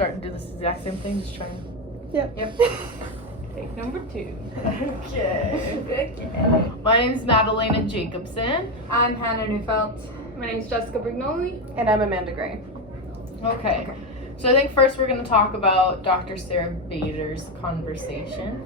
Start and do this exact same thing, just trying. Yep. Take number 2. Okay. My name's Madalena Jacobson. I'm Hannah Neufeld. My name's Jessica Brignoli. And I'm Amanda Gray. Okay. So I think first we're going to talk about Dr. Sarah Bader's conversation.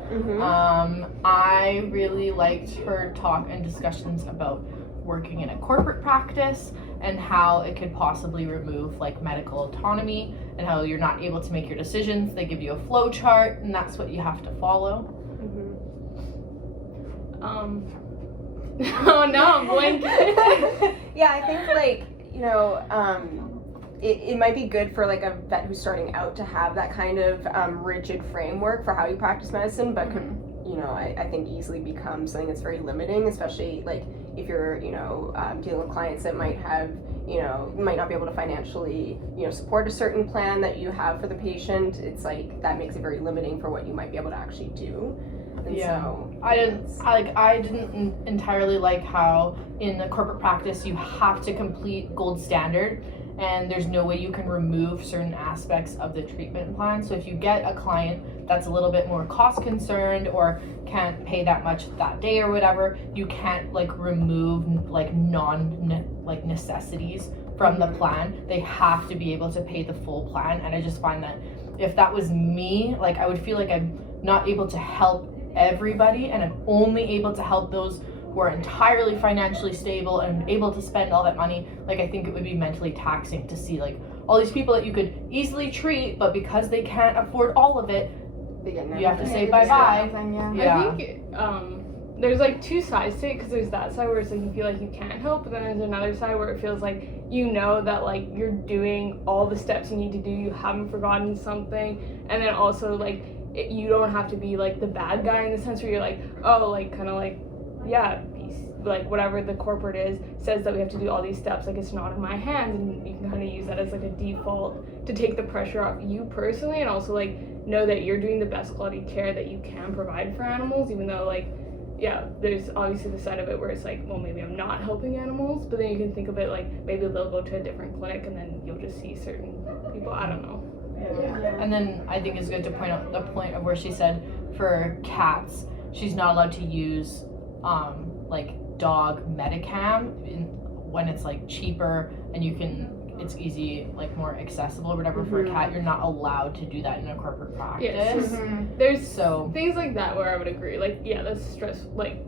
I really liked her talk and discussions about working in a corporate practice and how it could possibly remove like medical autonomy and how you're not able to make your decisions. They give you a flow chart and that's what you have to follow. Oh no, I'm blanking. Yeah, I think like, it might be good for like a vet who's starting out to have that kind of rigid framework for how you practice medicine, but could, I think easily become something that's very limiting, especially like if you're, dealing with clients that might have, might not be able to financially, support a certain plan that you have for the patient. It's like that makes it very limiting for what you might be able to actually do. And so I didn't entirely like how in the corporate practice you have to complete gold standard and there's no way you can remove certain aspects of the treatment plan. So if you get a client that's a little bit more cost concerned or can't pay that much that day or whatever, you can't like remove like necessities from the plan. They have to be able to pay the full plan. And I just find that if that was me, like I would feel like I'm not able to help everybody and I'm only able to help those who are entirely financially stable and able to spend all that money. Like I think it would be mentally taxing to see like all these people that you could easily treat, but because they can't afford all of it, you have to say bye-bye. I think there's like two sides to it, because there's that side where it's like you feel like you can't help, but then there's another side where it feels like that like you're doing all the steps you need to do, you haven't forgotten something, and then also like you don't have to be like the bad guy in the sense where you're like, oh, like kind of like, yeah, like whatever the corporate says that we have to do all these steps, like it's not in my hands, and you can kind of use that as like a default to take the pressure off you personally, and also like know that you're doing the best quality care that you can provide for animals, even though like, yeah, there's obviously the side of it where it's like, well, maybe I'm not helping animals, but then you can think of it like maybe they'll go to a different clinic and then you'll just see certain people, I don't know. Yeah. And then I think it's good to point out the point of where she said for cats, she's not allowed to use like dog Medicam when it's like cheaper and it's easy, like more accessible or whatever. For a cat, you're not allowed to do that in a corporate practice. Yes. There's things like that where I would agree. Like, yeah, that's like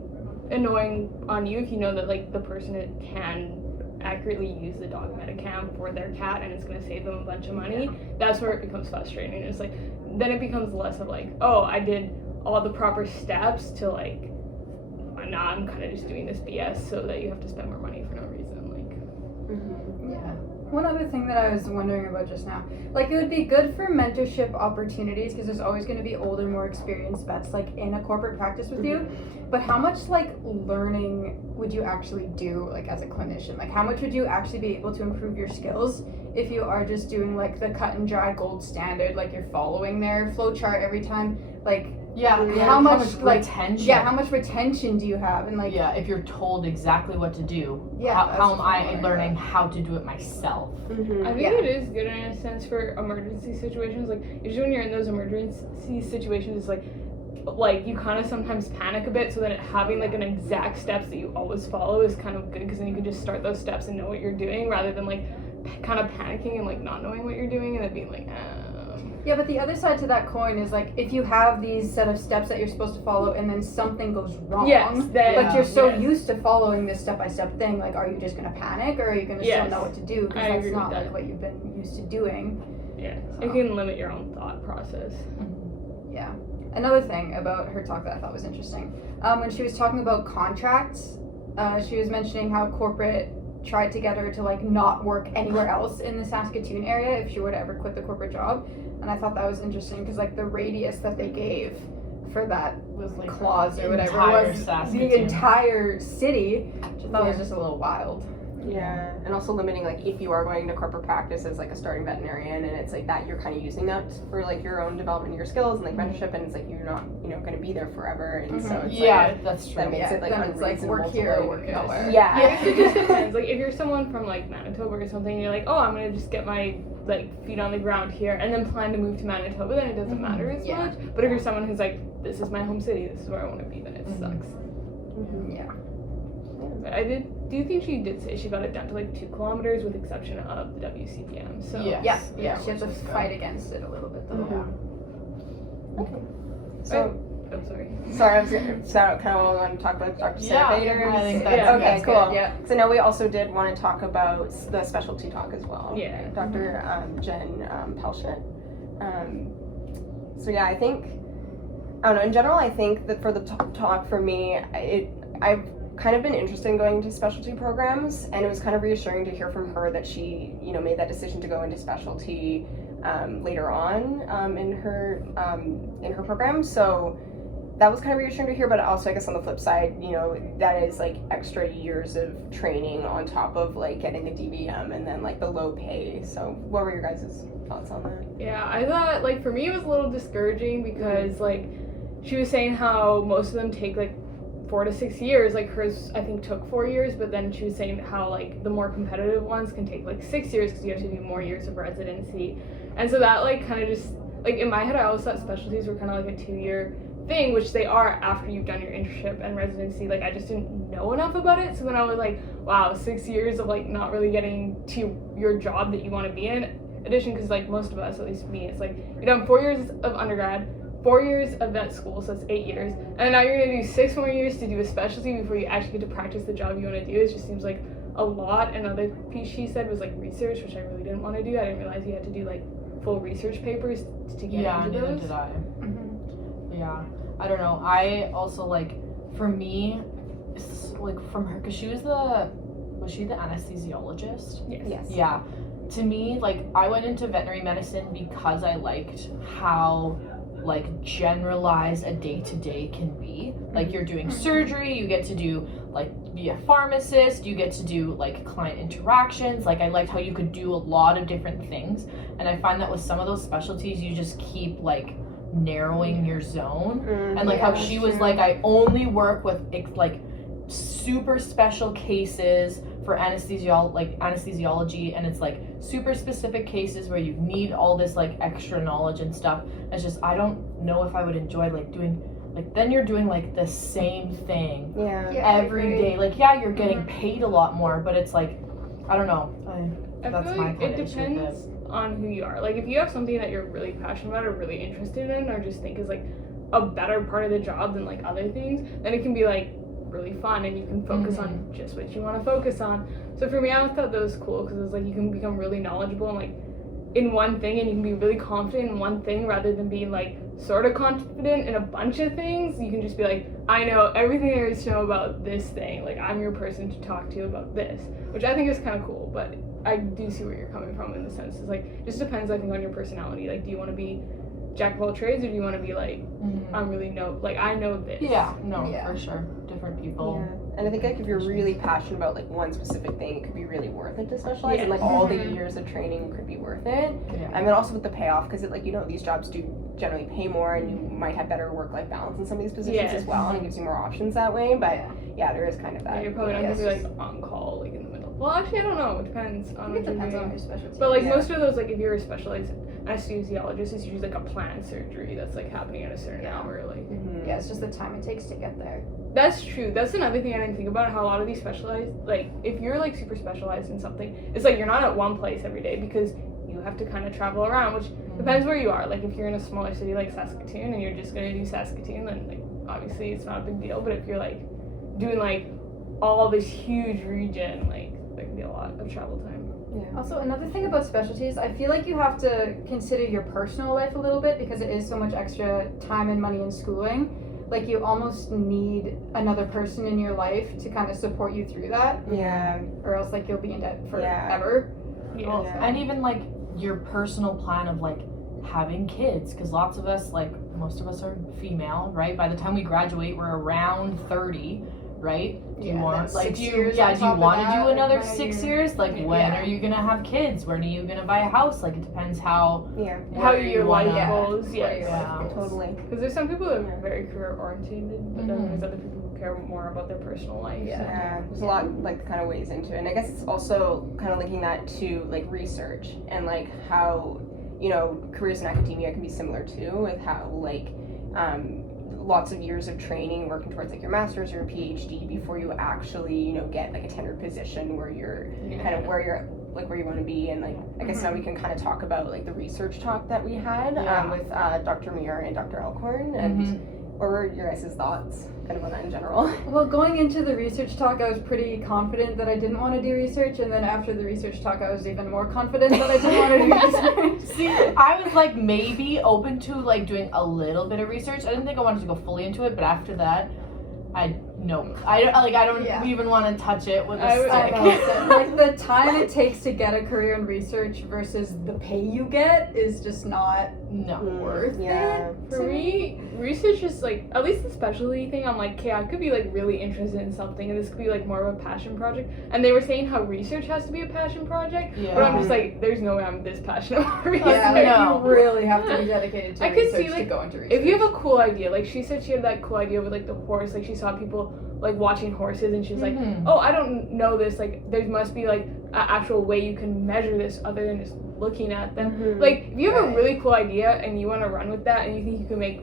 annoying on you if you know that like the person can accurately use the dog Medicam for their cat and it's going to save them a bunch of money. That's where it becomes frustrating. It's like then it becomes less of like, oh, I did all the proper steps to like, nah, I'm kind of just doing this BS so that you have to spend more money for no reason. Like, Yeah. One other thing that I was wondering about just now, like it would be good for mentorship opportunities because there's always going to be older, more experienced vets like in a corporate practice with you, but how much like learning would you actually do like as a clinician? Like how much would you actually be able to improve your skills if you are just doing like the cut and dry gold standard, like you're following their flow chart every time, like how much retention? Yeah, how much retention do you have? And like if you're told exactly what to do, how am I learning how to do it myself? I think it is good in a sense for emergency situations. Like usually when you're in those emergency situations, it's like you kind of sometimes panic a bit. So then having like an exact steps that you always follow is kind of good because then you can just start those steps and know what you're doing rather than like kind of panicking and like not knowing what you're doing and then being like. Yeah, but the other side to that coin is like if you have these set of steps that you're supposed to follow and then something goes wrong, but you're so used to following this step-by-step thing, like are you just going to panic or are you going to still know what to do? Because that's not like what you've been used to doing. Yeah, so. You can limit your own thought process. Yeah. Another thing about her talk that I thought was interesting, when she was talking about contracts, she was mentioning how corporate tried to get her to like not work anywhere else in the Saskatoon area if she were to ever quit the corporate job. And I thought that was interesting because like the radius that they gave for that was like clause or whatever was the entire city, which I thought was just a little wild. Yeah, and also limiting like if you are going to corporate practice as like a starting veterinarian, and it's like that you're kind of using that for like your own development of your skills and like mentorship, and it's like you're not going to be there forever, and so it's that's true. That makes it like it's like work here or work nowhere. Yeah, it just depends. Like if you're someone from like Manitoba or something, you're like, oh, I'm gonna just get my like feet on the ground here and then plan to move to Manitoba, then it doesn't matter as Yeah. much. But if you're someone who's like, this is my home city, this is where I want to be, then it sucks. Yeah. But I do think she did say she got it down to like 2 kilometers with exception of the WCPM. So Yeah. Yeah, Yeah, she has to which is good. fight against it a little bit though. So, I'm sorry. sorry, I was kind of want to talk about Dr. Yeah, Sanders. I think that's Yeah. Okay, that's cool. good, yeah. So now we also did want to talk about the specialty talk as well. Yeah. Dr. Jen Pelchet. So yeah, I think, I don't know, in general, I think that for the talk for me, I've kind of been interested in going into specialty programs, and it was kind of reassuring to hear from her that she, you know, made that decision to go into specialty later on in her program. So that was kind of reassuring to hear, but also I guess on the flip side, you know, that is like extra years of training on top of like getting the DVM and then like the low pay. So what were your guys' thoughts on that? Yeah, I thought, like, for me it was a little discouraging because, like, she was saying how most of them take, like, 4 to 6 years. Like, hers, I think, took 4 years, but then she was saying how, like, the more competitive ones can take, like, 6 years because you have to do more years of residency. And so that, like, kind of just, like, in my head, I always thought specialties were kind of like a 2-year thing, which they are after you've done your internship and residency. Like, I just didn't know enough about it. So then I was like, wow, 6 years of, like, not really getting to your job that you want to be in. Addition, because like most of us, at least me, it's like you've done 4 years of undergrad, 4 years of vet school, so that's 8 years, and now you're gonna do 6 more years to do a specialty before you actually get to practice the job you want to do. It just seems like a lot. Another piece she said was like research, which I really didn't want to do. I didn't realize you had to do like full research papers to get Yeah, into neither those. did I. Mm-hmm. Yeah, I don't know. I also like, for me, like from her, because was she the anesthesiologist? Yes. Yeah. To me, like, I went into veterinary medicine because I liked how, like, generalized a day-to-day can be. Like, you're doing surgery, you get to do, like, be a pharmacist, you get to do, like, client interactions. Like, I liked how you could do a lot of different things. And I find that with some of those specialties, you just keep, like, narrowing your zone. Mm-hmm. And, like, how she was like, I only work with, like, super special cases for anesthesiology, and it's like super specific cases where you need all this like extra knowledge and stuff. It's just, I don't know if I would enjoy like doing, like, then you're doing like the same thing Yeah. every day. Like, yeah, you're getting paid a lot more, but it's like, I don't know. I That's feel my like kind it of issue with depends on who you are. Like, if you have something that you're really passionate about or really interested in, or just think is like a better part of the job than like other things, then it can be like really fun and you can focus on just what you want to focus on. So for me, I thought that was cool because it's like you can become really knowledgeable and like in one thing, and you can be really confident in one thing rather than being like sort of confident in a bunch of things. You can just be like, I know everything there is to know about this thing. Like, I'm your person to talk to about this, which I think is kind of cool. But I do see where you're coming from in the sense. It's like, it just depends, I think, on your personality. Like, do you want to be jack of all trades, or do you want to be like, I know this? Yeah, no, Yeah. for sure. Different people. Yeah. And I think like if you're really passionate about like one specific thing, it could be really worth it to specialize, and like all the years of training could be worth it. Yeah. And then also with the payoff, because it, like, you know, these jobs do generally pay more, and you might have better work-life balance in some of these positions as well, and it gives you more options that way. But yeah, there is kind of that. Yeah, you're probably not yeah, gonna be like on call like in the middle. Well, actually, I don't know. It depends on what It you're depends on doing. your specialty. But like Yeah. most of those, like if you're a specialized anesthesiologist, it's usually like a planned surgery that's like happening at a certain hour. Like Mhm. Yeah, it's just the time it takes to get there. that's true. That's another thing I didn't think about. How a lot of these specialized, like if you're like super specialized in something, it's like you're not at one place every day because you have to kind of travel around, which depends where you are. Like if you're in a smaller city like Saskatoon and you're just gonna do Saskatoon, then like obviously it's not a big deal. But if you're like doing like all this huge region, like there can be a lot of travel time. Yeah. Also, another thing about specialties, I feel like you have to consider your personal life a little bit because it is so much extra time and money in schooling. Like, you almost need another person in your life to kind of support you through that, Yeah. or else, like, you'll be in debt Yeah. forever. Yeah. Yeah. And even like your personal plan of like having kids, because lots of us, like most of us are female, right? By the time we graduate, we're around 30, right? Do you Yeah, want that's like 6 do you years yeah on do you top of want to that, do like, another when are 6 you- years? Like when Yeah. are you gonna have kids? When are you gonna buy a house? Like it depends how Yeah, How where your you life wanna- goes, yes. Yeah. totally. Because there's some people that are very career oriented, but then Mhm. there's other people who care more about their personal life. Yeah. Yeah, there's a lot like kind of ways into it, and I guess it's also kind of linking that to like research and like how careers in academia can be similar too, with how like lots of years of training working towards like your master's or your PhD before you actually get like a tenured position where you're kind of where you're like where you want to be. And like I guess now we can kind of talk about like the research talk that we had Yeah. with Dr. Muir and Dr. Alcorn, and what were your guys' thoughts kind of on that in general? Well, going into the research talk, I was pretty confident that I didn't want to do research, and then after the research talk, I was even more confident that I didn't want to do research. See, I was like maybe open to like doing a little bit of research. I didn't think I wanted to go fully into it, but after that, I don't Yeah. even want to touch it with a I would- I stick. know, so, like the time it takes to get a career in research versus the pay you get is just not No. worth Yeah. it. For me, research is like, at least the specialty thing, I'm like, okay, I could be like really interested in something and this could be like more of a passion project. And they were saying how research has to be a passion project, Yeah. but I'm just like, there's no way I'm this passionate about research. Yeah, No. you really have to be dedicated to I could research see, like, to go into research. If you have a cool idea, like she said she had that cool idea with like the horse, like she saw people like watching horses and she was like, Mhm. oh, I don't know this, like there must be like an actual way you can measure this other than just looking at them. Mhm. Like if you have Right. a really cool idea and you want to run with that and you think you can make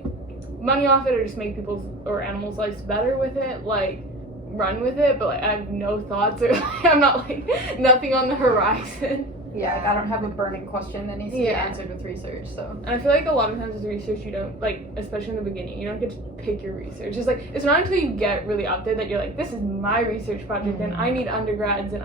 money off it or just make people's or animals' lives better with it, like run with it. But like I have no thoughts or I'm not like nothing on the horizon. Yeah, like, I don't have a burning question that needs to be Yeah. answered with research, so. And I feel like a lot of times with research, you don't, like, especially in the beginning, you don't get to pick your research. It's like, it's not until you get really up there that you're like, this is my research project, and I need undergrads, and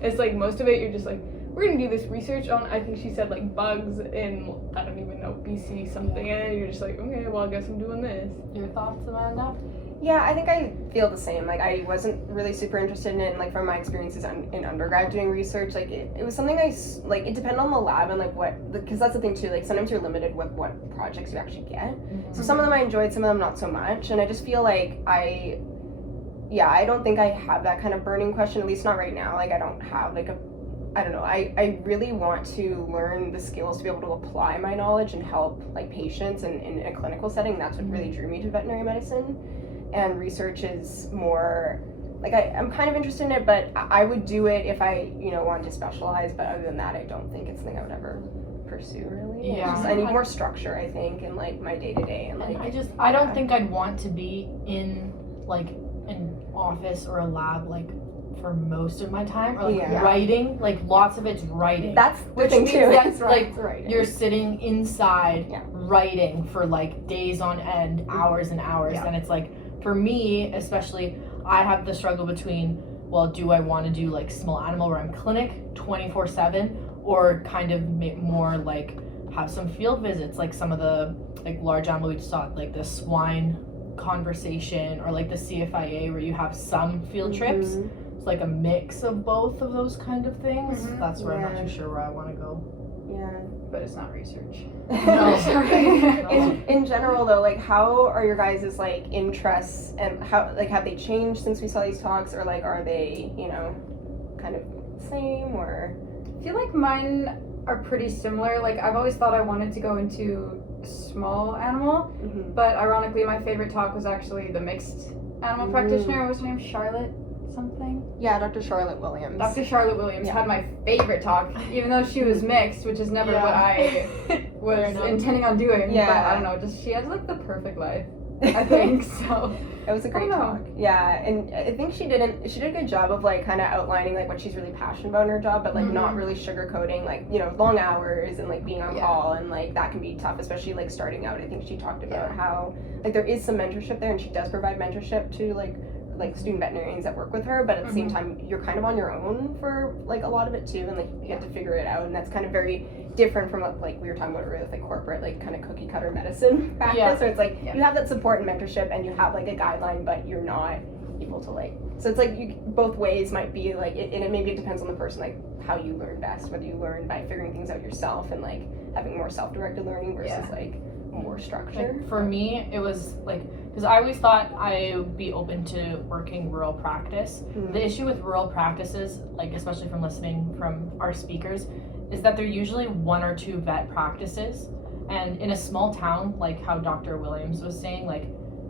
it's like, most of it, you're just like, we're gonna do this research on, I think she said, like, bugs in, I don't even know, BC something, and then you're just like, okay, well, I guess I'm doing this. Your thoughts, Amanda? Yeah, I think I feel the same. Like, I wasn't really super interested in it, like, from my experiences in undergrad doing research. Like, it was something it depended on the lab and, like, because that's the thing, too. Like, sometimes you're limited with what projects you actually get. So some of them I enjoyed, some of them not so much. And I just feel like I don't think I have that kind of burning question, at least not right now. Like, I don't have, like, I don't know. I really want to learn the skills to be able to apply my knowledge and help, like, patients in a clinical setting. That's what really drew me to veterinary medicine. And research is more like I'm kind of interested in it, but I would do it if I wanted to specialize. But other than that, I don't think it's something I would ever pursue really. It's Yeah. just, I need more structure, I think, in like my day to day and like. I don't think I'd want to be in like an office or a lab like for most of my time, or like Yeah. writing. Like lots of it's writing. That's the Which thing means too. that's right. like you're sitting inside Yeah. writing for like days on end, hours and hours, Yeah. and it's like for me especially, I have the struggle between, well, do I want to do like small animal where I'm clinic 24/7, or kind of more like have some field visits, like some of the like large animal we just saw, like the swine conversation, or like the CFIA where you have some field trips. Mhm. It's like a mix of both of those kind of things. Mhm. That's where I'm Yeah. not too sure where I want to go. Yeah. But it's not research. No. in general though, like how are your guys' like interests, and how like have they changed since we saw these talks, or like are they kind of same, or I feel like mine are pretty similar. Like I've always thought I wanted to go into small animal, but ironically my favorite talk was actually the mixed animal practitioner. What was her name? Charlotte something? yeah, Dr. Charlotte Williams. Dr. Charlotte Williams Yeah. had my favorite talk, even though she was mixed, which is never what I was Fair enough. intending on doing. Yeah. But I don't know, just she has like the perfect life, I think. So It was a great know. talk. Yeah, and I think she did a good job of like kind of outlining like what she's really passionate about in her job, but like not really sugarcoating like long hours and like being on Yeah. call, and like that can be tough, especially like starting out. I think she talked about how like there is some mentorship there, and she does provide mentorship to like student veterinarians that work with her, but at the same time you're kind of on your own for like a lot of it too, and like you have to figure it out, and that's kind of very different from like we were talking about earlier with like corporate like kind of cookie cutter medicine practice. Yeah. So it's like you have that support and mentorship, and you have like a guideline, but you're not able to like, so it's like you both ways might be like and it maybe it depends on the person, like how you learn best, whether you learn by figuring things out yourself and like having more self-directed learning versus like more structure. Like for me, it was like, because I always thought I would be open to working rural practice. The issue with rural practices, like especially from listening from our speakers, is that they're usually 1 or 2 vet practices. And in a small town, like how Dr. Williams was saying, like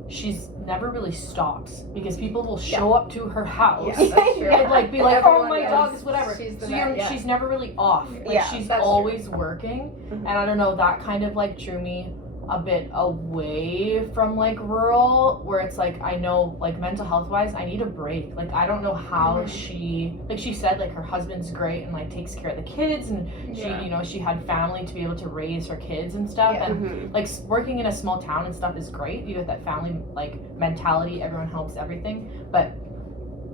she's never really stops because people will show up to her house Yeah, that's true. and like be like, oh Everyone my knows dog is whatever. she's the So vet, yeah. she's never really off. Like Yeah, she's that's true. always working. Mhm. And I don't know, that kind of like drew me a bit away from like rural, where it's like I know like mental health wise I need a break. Like I don't know how she, like she said, like her husband's great and like takes care of the kids, and she, Yeah. you know, she had family to be able to raise her kids and stuff. Yeah. And like working in a small town and stuff is great. You get that family like mentality, everyone helps everything, but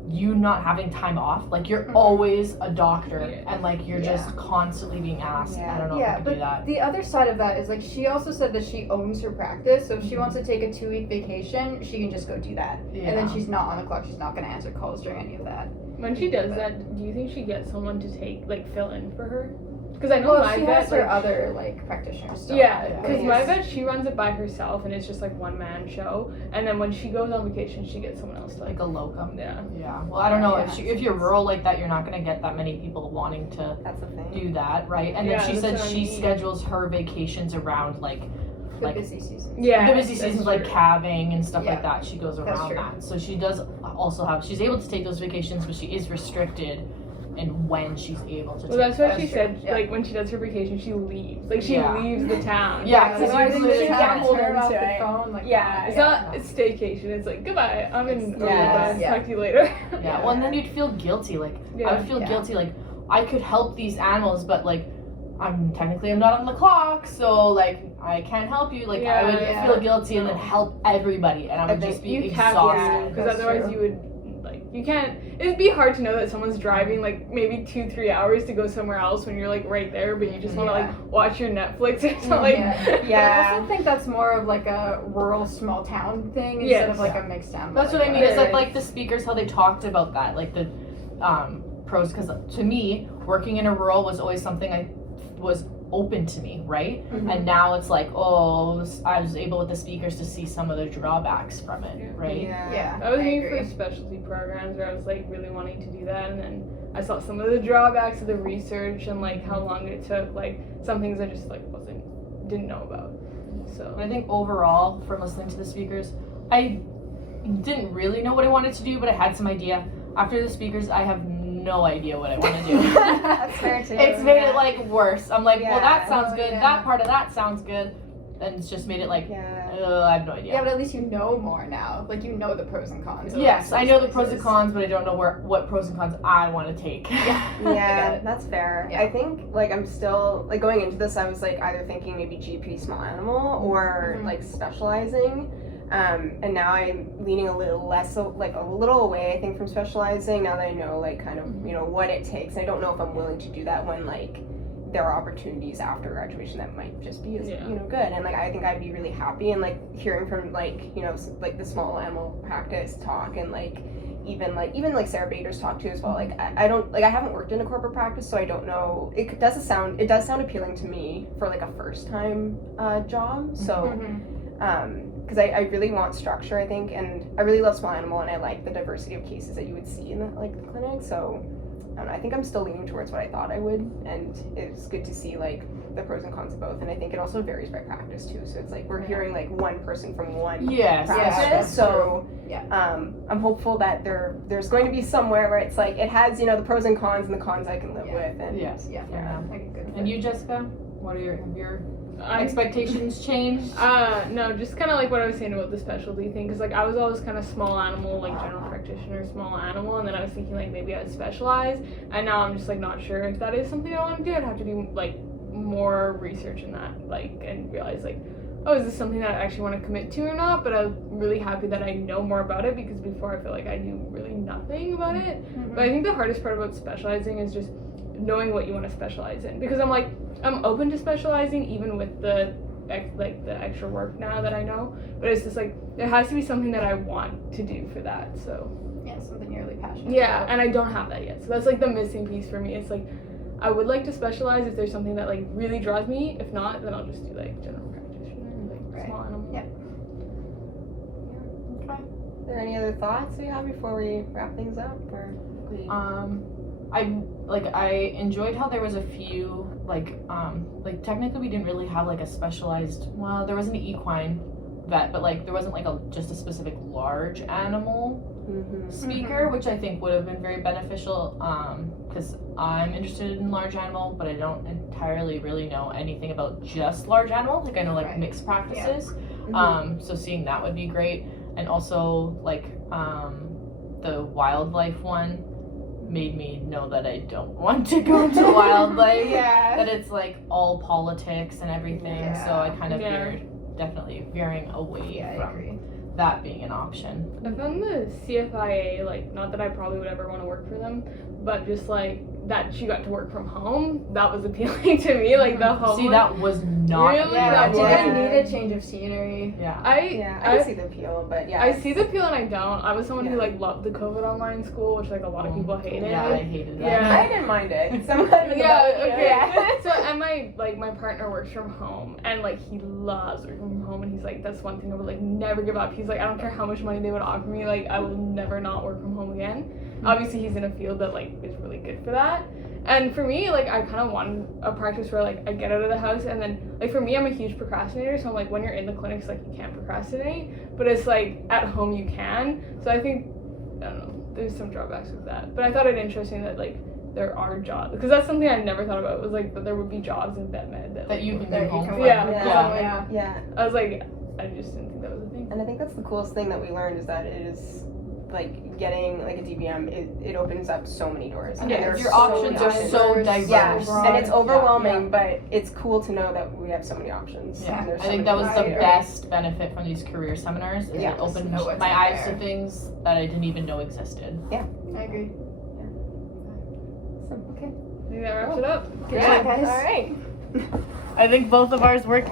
you not having time off, like you're always a doctor, Yeah. and like you're just constantly being asked. I don't know if I could do that. The other side of that is like she also said that she owns her practice, so if she wants to take a 2-week vacation, she can just go do that. And then Yeah. she's not on the clock, she's not gonna answer calls during any of that. When she does that, do you think she gets someone to take fill in for her? Because I know Well, my she vet, has her other like practitioners still. yeah, Yeah. because my vet, she runs it by herself and it's just like one man show. And then when she goes on vacation, she gets someone else to Like a locum. yeah. Yeah. Well, I don't know Yeah. if you're rural like that, you're not gonna get that many people wanting to That's the thing. do that, right? And Yeah, then she that's said what I she mean. schedules her vacations around like The like busy season. Yeah, the busy that's seasons, like true. calving and stuff Yeah. like that. She goes That's around true. that. So she does also have, she's able to take those vacations, but she is restricted in when she's able to Well, take that's why them. she true. said, Yeah. like, when she does her vacation, she leaves. Like, she Yeah. leaves the town. Yeah, because because why usually didn't they she can't have hold turn on off to the it. phone? Like, Yeah. It's yeah. not a staycation. It's like, goodbye. I'm in Yeah. Yeah. Talk to you later. Yeah, well, and then you'd feel guilty. Like, I Yeah. would feel Yeah. guilty. Like, I could help these animals, but like, I'm not on the clock, so like, I can't help you. Like, I would Yeah. feel guilty and then help everybody, and I would just be You can't, exhausted. because That's otherwise true. you would, like, you can't. It'd be hard to know that someone's driving like maybe 2-3 hours to go somewhere else when you're like right there, but you just want to Yeah. like watch your Netflix or something. Yeah. Yeah. I also think that's more of like a rural small town thing instead of Yes. like a mixed town. That's but, what I mean. like, Is that like the speakers, how they talked about that, like the pros? Because to me, working in a rural was always something I was open to me, right? Mhm. And now it's like, oh, I was able with the speakers to see some of the drawbacks from it, Yeah. right? Yeah. That was I me agree. for specialty programs where I was like really wanting to do that, and then I saw some of the drawbacks of the research and like how long it took, like some things I just like didn't know about. So I think overall, from listening to the speakers, I didn't really know what I wanted to do, but I had some idea. After the speakers, I have no idea what I want to do. That's fair too. It's made yeah. it like worse. I'm like, well, that Yeah. sounds Oh, good. yeah. That part of that sounds good. And it's just made it like, Yeah. I have no idea. Yeah, but at least you know more now. Like you know the pros and cons. of Yes, those I know the pros and places. cons, but I don't know what pros and cons I want to take. Yeah. Yeah, it. that's fair. Yeah. I think like I'm still like going into this. I was like either thinking maybe GP small animal or Mhm. like specializing, and now I'm leaning a little less like a little away. I think from specializing now that I know like kind of what it takes. I don't know if I'm willing to do that when like there are opportunities after graduation that might just be as Yeah. good. And like I think I'd be really happy and like hearing from like like the small animal practice talk and like even like Sarah Bader's talk too as well. Like I don't like I haven't worked in a corporate practice, so I don't know. It does sound appealing to me for like a first time job. So Mhm. because I really want structure, I think, and I really love small animal and I like the diversity of cases that you would see in the clinic. So I don't know, I think I'm still leaning towards what I thought I would, and it's good to see like the pros and cons of both. And I think it also varies by practice too. So it's like we're hearing like one person from one Yes, practice. yes, So Yeah. I'm hopeful that there's going to be somewhere where it's like it has the pros and cons and the cons I can live Yeah. with. And yes. Yeah. Yeah. I can go with And it. you, Jessica? What are your I'm expectations changed? No, just kind of like what I was saying about the specialty thing, because like I was always kind of small animal, like general practitioner, small animal, and then I was thinking like maybe I'd specialize, and now I'm just like not sure if that is something I want to do. I'd have to do like more research in that, like, and realize like, oh, is this something that I actually want to commit to or not? But I'm really happy that I know more about it, because before I feel like I knew really nothing about it. Mhm. But I think the hardest part about specializing is just knowing what you want to specialize in, because I'm open to specializing even with the extra work now that I know, but it's just like there has to be something that I want to do for that. So Yeah, something you're really passionate yeah, about. and I don't have that yet, so that's like the missing piece for me. It's like I would like to specialize if there's something that like really draws me. If not, then I'll just do like general practitioner. Like Right. small animal. Okay. Are there any other thoughts you have before we wrap things up? Or I enjoyed how there was a few like technically we didn't really have like a specialized, well, there was an equine vet, but like there wasn't like just a specific large animal speaker, which I think would have been very beneficial, because I'm interested in large animal, but I don't entirely really know anything about just large animal. Like I know like Right. mixed practices. So seeing that would be great. And also like the wildlife one made me know that I don't want to go to wildlife. Yeah. That it's like all politics and everything. So I kind of Yeah. definitely veering away Yeah, I from agree. that being an option. I found the CFIA, like, not that I probably would ever want to work for them, but just like that she got to work from home, that was appealing to me. Like the home. See, that was not. Really? Yeah, I that think I was- need a change of scenery. Yeah. I see the appeal, but yeah. I see the appeal and I don't. I was someone who Yeah. like loved the COVID online school, which like a lot of people hated. Yeah, I hated that. Yeah. I didn't mind it. Sometimes Yeah, about, okay. Yeah. So and my partner works from home and like he loves working from home and he's like, that's one thing I would like never give up. He's like, I don't care how much money they would offer me, like I will never not work from home again. Obviously he's in a field that like is really good for that. And for me, like I kind of want a practice where like I get out of the house and then like for me I'm a huge procrastinator, so I'm like when you're in the clinics like you can't procrastinate, but it's like at home you can. So I think I don't know, there's some drawbacks with that. But I thought it interesting that like there are jobs, because that's something I never thought about, was like that there would be jobs in vet med that, That like, you can That do you home can from. work Yeah. from Yeah. home, yeah. Yeah. I was like, I just didn't think that was a thing. And I think that's the coolest thing that we learned is that it is like getting like a DVM. It opens up so many doors. And Yeah, there your so options many are so diverse. Yeah, broad. and it's Yeah. overwhelming, but it's cool to know that we have so many options. Yeah, And there's I so think many that was the ways to- best benefit from these career seminars. Is Yeah. it opened Know what's my out eyes there. to things that I didn't even know existed. I agree. Awesome. Okay. I think that wraps it up. Good Yeah. job, guys. All right. I think both of ours worked